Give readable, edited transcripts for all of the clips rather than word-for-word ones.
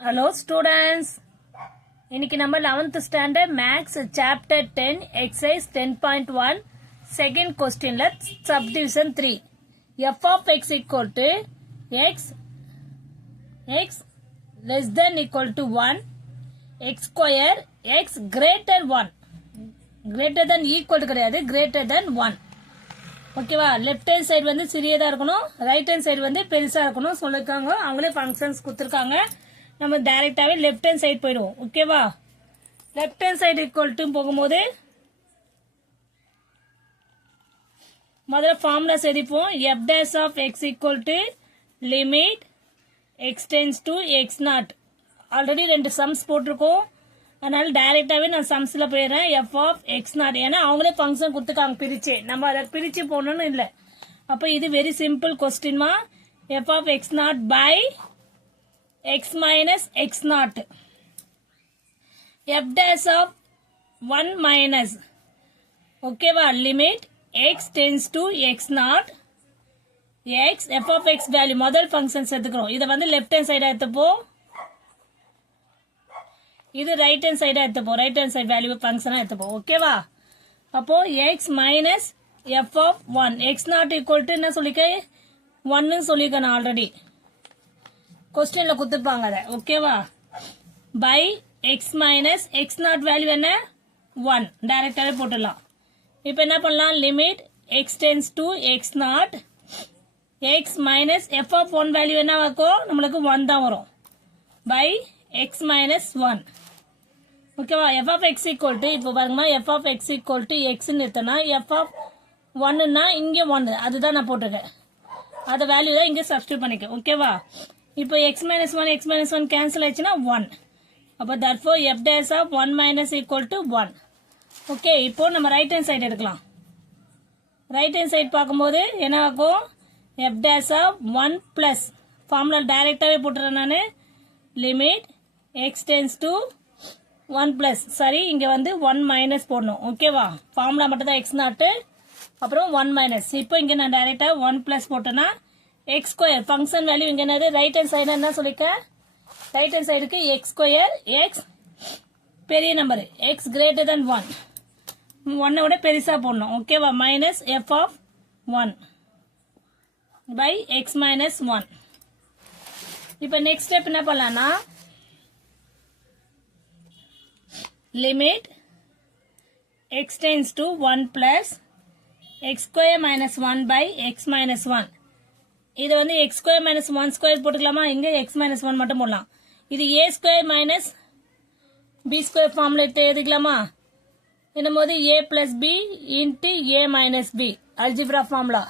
Hello students. இன்னைக்கு நம்ம 11th standard maths chapter 10 exercise 10.1 second question subdivision 3 f of x equal to x less than equal to 1 x square x greater 1 greater than equal கிடையாது greater than 1 ஓகேவா left hand side வந்து சிறியதா இருக்கணும் right hand side வந்து பெருசா இருக்கணும் சொல்லிருக்காங்க அவங்களே functions கொடுத்துருக்காங்க நம்ம டைரக்டாவே லெஃப்ட் ஹேண்ட் சைடு போயிடுவோம் ஓகேவா left hand side equal to போகும்போது முதல்ல formulas எழுதிப்போம் f dash of x equal to limit x tends to x naught already ரெண்டு சம்ஸ் போட்டிருக்கோம் அதனால டைரக்டாவே நான் சம்ஸ்ல போயிடுறேன் f of x naught ஏன்னா அவங்களே ஃபங்க்ஷன் கொடுத்துருக்காங்க பிரிச்சு நம்ம அதை பிரிச்சு போடணும்னு இல்லை அப்போ இது வெரி சிம்பிள் கொஸ்டின்மா f of x naught by x minus x naught f dash of 1 minus ஓகேவா limit x tends to x naught x f of x value முதல் ஃபங்க்ஷன்ஸ் எடுத்துக்கிறோம் இதை வந்து லெஃப்ட் ஹேண்ட் சைடா எடுத்துப்போம் இது ரைட் ஹேண்ட் சைடா எடுத்துப்போம் ரைட் ஹேண்ட் சைடு வேல்யூ ஃபங்க்ஷனா எடுத்துப்போம் ஓகேவா அப்போ x minus f of 1 x naught equal to என்ன சொல்லிக்க 1 சொல்லிக்க நான் ஆல்ரெடி क्वेश्चनல கொடுத்துப்பாங்க அத ஓகேவா by x minus x naught value என்ன 1 டைரக்டாவே போட்டுடலாம் இப்போ என்ன பண்ணலாம் limit x tends to x naught x minus f of 1 value என்ன ஆகும் நமக்கு 1 தான் வரும் பை x minus 1 ஓகேவா f of x equal to இப்போ பாருங்க f of x equal to x ன்னு எடுத்தனா f of 1 னா இங்க 1 அதுதான் நான் போட்டுருக்கேன் அத வேல்யூ தான் இங்க சப்ஸ்டிட்யூட் பண்ணிக்க ஓகேவா இப்போ x minus 1 cancel ஆயிடுச்சுனா 1 அப்ப therefore f dash of 1 minus equal to 1 okay இப்போ நம்ம ரைட் ஹேண்ட் சைடு எடுக்கலாம் ரைட் ஹேண்ட் சைடு பாக்கும்போது என்ன ஆகும் f dash of 1 plus formula டைரக்டாவே போட்டுறேன் நானு limit x tends to 1 plus சரி இங்க வந்து 1 minus போடணும் ஓகேவா ஃபார்முலா மட்டும் தான் x naught அப்புறம் 1 minus இப்போ இங்க நான் டைரக்டா 1 plus போட்டேனா x square function value இங்க என்னது ரைட் ஹேண்ட் சைடு என்ன சொல்லிக்க ரைட் ஹேண்ட் சைடுக்கு x square x பெரிய நம்பர் x greater than 1 1 விட பெருசா போடணும் ஓகேவா minus f of 1 by x minus 1 இப்போ நெக்ஸ்ட் ஸ்டெப் என்ன பண்ணலாம்னா limit x tends to 1 plus x square minus 1 by x minus 1 இது வந்து x square minus 1 square போட்டுக்கலாமா இங்க x minus 1 மட்டும் போடலாம் இது a square minus b square formula எழுதிக்கலாமா என்னும்போது a plus b into a minus b algebra formula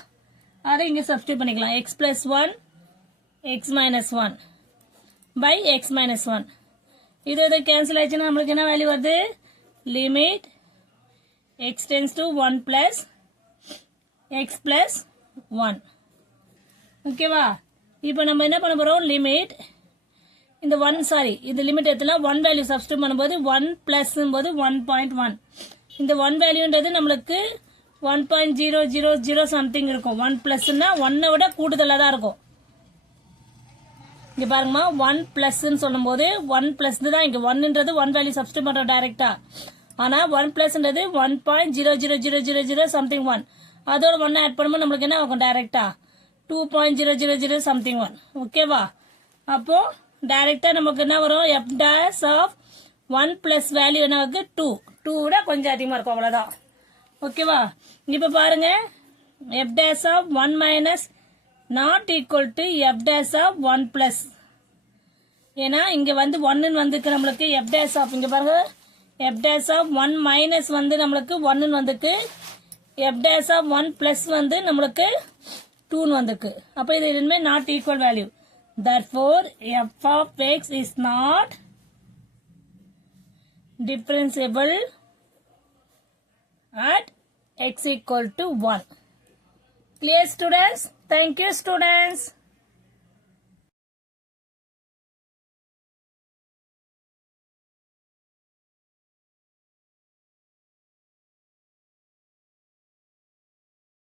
அதை இங்க சப்ஸ்டிட்யூட் பண்ணிக்கலாம் x plus 1 x minus 1 by x minus 1 இது கேன்சல் ஆயிடுச்சுன்னா நமக்கு என்ன வேல்யூ வருது limit x tends to 1 plus x plus 1 ஓகேவா இப்போ நம்ம என்ன பண்ண போறோம் லிமிட் இந்த 1 சாரி இந்த லிமிட் எடுத்தலாம் 1 வேல்யூ சப்ஸ்டிட்யூட் பண்ணும்போது 1 பிளஸ் போது 1.1 இந்த 1 வேல்யூன்றது நமக்கு 1.000 சம்திங் இருக்கும் 1 பிளஸ்னா 1 விட கூடுதலா தான் இருக்கும் இங்க பாருங்கமா 1 பிளஸ் சொல்லும்போது 1 பிளஸ் தான் இங்க 1ன்றது 1 வேல்யூ சப்ஸ்டிட்யூட் பண்றோம் டைரக்டா ஆனா 1 பிளஸ்ன்றது 1.00000 சம்திங் 1 அதோட 1 ஆட் பண்ணும்போது நமக்கு என்ன ஆகும் டைரக்டா 2.000 something 1 ஓகேவா அப்போ டைரக்டா நமக்கு என்ன வரும் f dash of 1 plus value என்ன ஆகுது 2 விட கொஞ்சம் அதிகமா இருக்கும் அவ்வளவுதான் ஓகேவா இப்ப பாருங்க f dash of 1 minus not equal to f dash of 1 plus ஏன்னா இங்க வந்து 1 ன்னு வந்துக்கு நமக்கு f dash of இங்க பாருங்க f dash of 1 minus வந்து நமக்கு 1 ன்னு வந்துக்கு f dash of 1 plus வந்து நமக்கு 2 ன்னு வந்துக்கு அப்ப இது ரெண்டுமே not equal value therefore f of x is not differentiable at x equal to 1 clear students thank you students